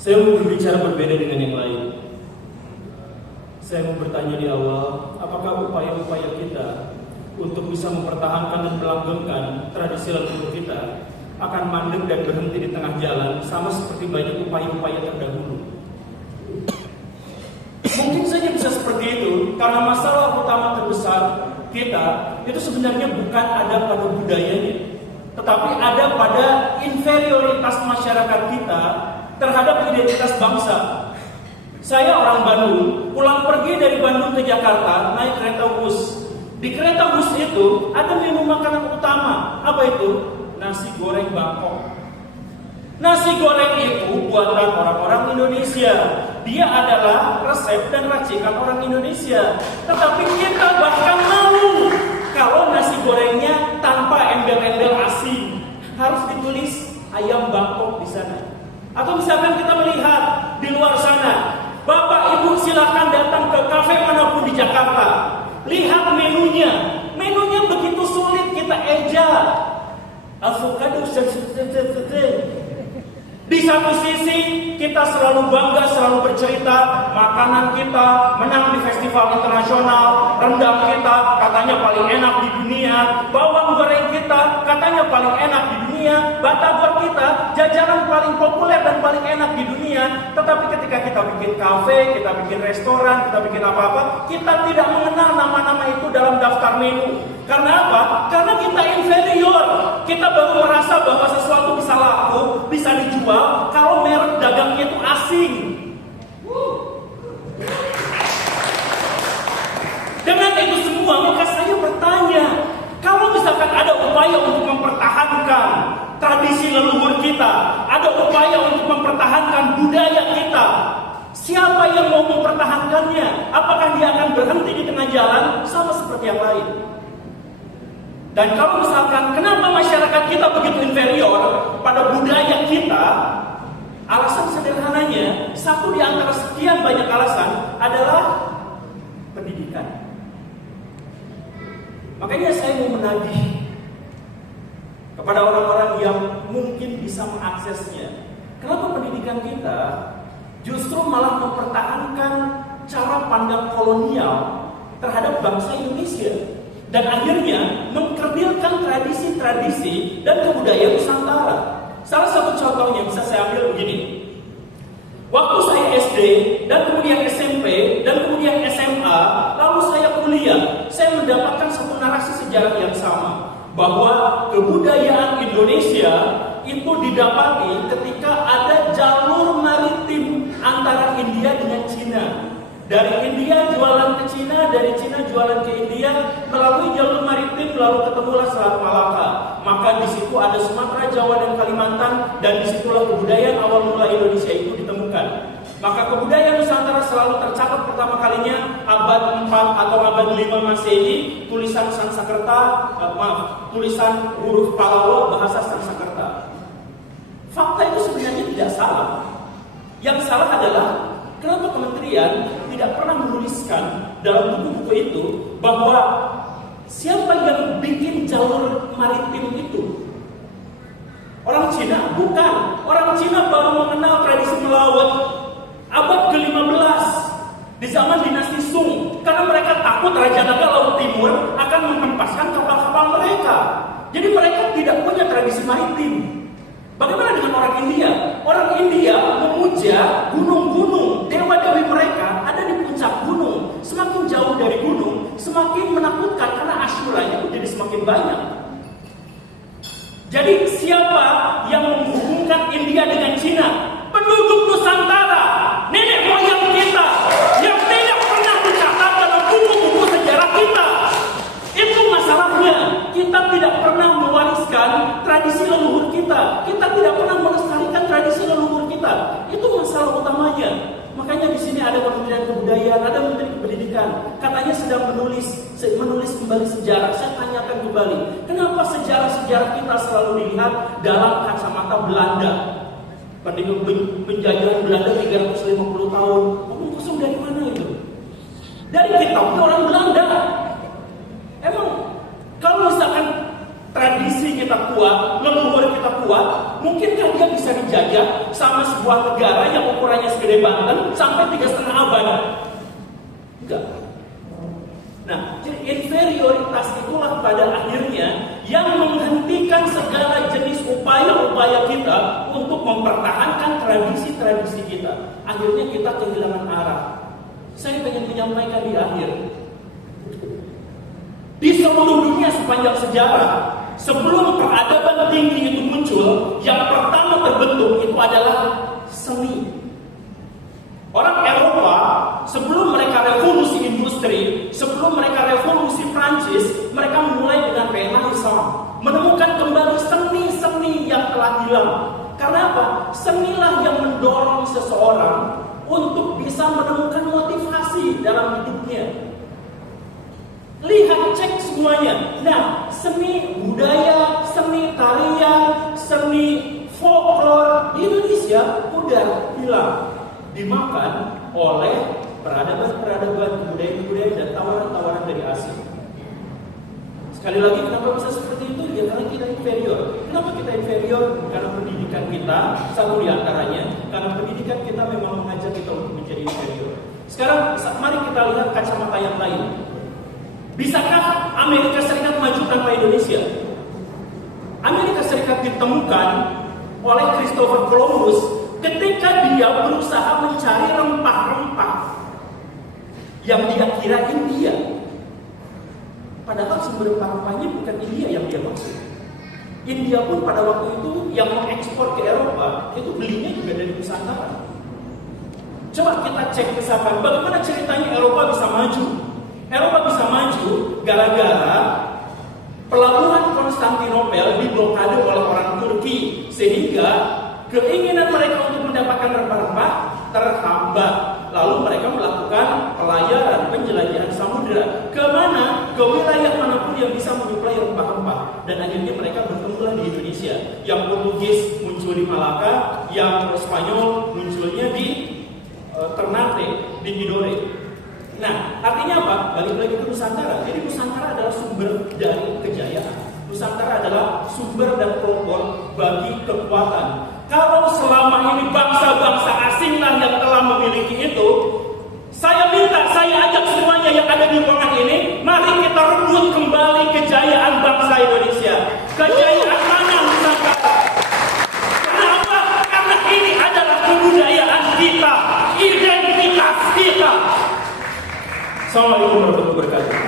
Saya mau berbicara berbeda dengan yang lain. Saya mau bertanya di awal, apakah upaya-upaya kita untuk bisa mempertahankan dan melanggengkan tradisi leluhur kita akan mandek dan berhenti di tengah jalan, sama seperti banyak upaya-upaya terdahulu? Mungkin saja bisa seperti itu, karena masalah utama terbesar kita itu sebenarnya bukan ada pada budayanya, tetapi ada pada inferioritas masyarakat kita terhadap identitas bangsa. Saya orang Bandung, pulang pergi dari Bandung ke Jakarta naik kereta bus. Di kereta bus itu ada menu makanan utama. Apa itu? Nasi goreng Bangkok. Nasi goreng itu buatan orang-orang Indonesia. Dia adalah resep dan racikan orang Indonesia. Tetapi kita bahkan malu kalau nasi gorengnya tanpa embel-embel asing. Harus ditulis ayam Bangkok di sana. Atau misalkan kita melihat di luar sana, Bapak Ibu silakan datang ke kafe manapun di Jakarta. Lihat menunya. Menunya begitu sulit kita eja. Avocado. Di satu sisi kita selalu bangga, selalu bercerita makanan kita menang di festival internasional, rendang kita katanya paling enak di dunia, bawang goreng kita katanya paling enak di dunia, batagor kita jajanan paling populer dan paling enak di dunia. Tetapi ketika kita bikin kafe, kita bikin restoran, kita bikin apa-apa, kita tidak mengenal nama-nama itu dalam daftar menu. Karena apa? Karena kita inferior. Kita baru merasa bahwa sesuatu bisa laku, bisa dijual kalau merek dagangnya itu asing. Dengan itu semua, maka saya bertanya, kalau misalkan ada upaya untuk mempertahankan tradisi leluhur kita, ada upaya untuk mempertahankan budaya kita, siapa yang mau mempertahankannya? Apakah dia akan berhenti di tengah jalan sama seperti yang lain? Dan kalau misalkan kenapa masyarakat kita begitu inferior pada budaya kita, alasan sederhananya, satu di antara sekian banyak alasan adalah pendidikan. Makanya saya mau menagih kepada orang-orang yang mungkin bisa mengaksesnya. Kenapa pendidikan kita justru malah mempertahankan cara pandang kolonial terhadap bangsa Indonesia? Dan akhirnya mengkerdilkan tradisi-tradisi dan kebudayaan Nusantara. Salah satu contohnya bisa saya ambil begini. Waktu saya SD dan kemudian SMP dan kemudian SMA, lalu saya kuliah, saya mendapatkan satu narasi sejarah yang sama, bahwa kebudayaan Indonesia itu didapati ketika ada jalur maritim antara India dengan Cina. Dari India jualan ke Cina, dari Cina jualan ke India, melalui jalur maritim lalu ketemulah Selat Malaka. Maka di situ ada Sumatera, Jawa dan Kalimantan, dan disitulah kebudayaan awal mula Indonesia itu ditemukan. Maka kebudayaan Nusantara selalu tercatat pertama kalinya abad 4 atau abad 5 Masehi, tulisan tulisan huruf Pallawa bahasa Sanskerta. Fakta itu sebenarnya tidak salah. Yang salah adalah kenapa kementerian tidak pernah menuliskan dalam buku-buku itu bahwa siapa yang bikin jalur maritim itu? Orang Cina? Bukan. Orang Cina baru mengenal tradisi melaut abad ke-15 di zaman dinasti Sung, karena mereka takut Raja Naga Laut Timur akan menghempaskan kapal-kapal mereka. Jadi mereka tidak punya tradisi maritim. Bagaimana dengan orang India? Orang India memuja gunung-gunung, dewa-dewi mereka ada di puncak gunung. Semakin jauh dari gunung, semakin menakutkan karena asyuranya menjadi semakin banyak. Jadi siapa yang menghubungkan India dengan Cina? Penduduk Nusantara, nenek moyang kita, yang tidak pernah dicatat dalam buku-buku sejarah kita. Itu masalahnya. Kita tidak pernah mewariskan tradisi leluhur kita. Kita tidak pernah melestarikan tradisi leluhur kita. Itu masalah utamanya. Makanya di sini ada Kementerian Kebudayaan, ada Menteri Pendidikan. Katanya sedang menulis kembali sejarah. Saya tanyakan kembali, kenapa sejarah-sejarah kita selalu dilihat dalam kacamata Belanda? Penjajahan Belanda 350 tahun. Ngomong kosong dari mana itu? Dari kitabnya orang Belanda. Emang kalau misalkan tradisi kita kuat, leluhur kita kuat, mungkinkah dia bisa dijajah sama sebuah negara yang ukurannya segede Banten sampai 3,5 abad? Enggak. Nah, jadi inferioritas itulah pada akhirnya yang menghentikan segala jenis upaya-upaya kita untuk mempertahankan tradisi-tradisi kita. Akhirnya kita kehilangan arah. Saya ingin menyampaikan di akhir, di seluruh dunia sepanjang sejarah, sebelum peradaban tinggi itu muncul, yang pertama terbentuk itu adalah seni. Orang Eropa, sebelum mereka revolusi industri, sebelum mereka revolusi Prancis, mereka memulai dengan Renaissance, menemukan kembali seni-seni yang telah hilang. Karena apa? Senilah yang mendorong seseorang untuk bisa menemukan motivasi dalam hidupnya. Lihat, cek semuanya. Nah, seni budaya, seni tarian, seni folklore di Indonesia udah hilang, dimakan oleh peradaban, kebudayaan-kebudayaan dan tawaran-tawaran dari asing. Sekali lagi, kenapa bisa seperti itu? Ya karena kita inferior. Kenapa kita inferior? Karena pendidikan kita, satu di antaranya, karena pendidikan kita memang mengajak kita untuk menjadi inferior. Sekarang, mari kita lihat kacamata yang lain. Bisakah Amerika Serikat maju tanpa Indonesia? Amerika Serikat ditemukan oleh Christopher Columbus ketika dia berusaha mencari rempah-rempah yang dia kira India. Padahal sumber rempah-rempahnya bukan India yang dia maksud. India pun pada waktu itu yang mengekspor ke Eropa, itu belinya juga dari Nusantara. Coba kita cek misalkan bagaimana ceritanya Eropa bisa maju. Eropa bisa maju gara-gara pelabuhan Konstantinopel diblokade oleh orang Turki, sehingga keinginan mereka untuk mendapatkan rempah-rempah terhambat. Lalu mereka melakukan pelayaran, penjelajahan samudera. Ke mana? Ke wilayah manapun yang bisa menyuplai rempah-rempah. Dan akhirnya mereka bertemulah di Indonesia. Yang Portugis muncul di Malaka, yang Spanyol munculnya di Ternate, di Tidore. Nah, artinya apa? Balik lagi ke Nusantara. Jadi Nusantara adalah sumber dari kejayaan. Nusantara adalah sumber dan pelopor bagi kekuatan. Kalau selama ini bangsa-bangsa asinglah yang telah memiliki itu, saya minta, saya ajak semuanya yang ada di ruangan ini, mari kita rebut kembali kejayaan bangsa Indonesia. Kejayaan mana Nusantara? Kenapa? Karena ini adalah kebudayaan kita, identitas kita. Assalamualaikum warahmatullahi wabarakatuh.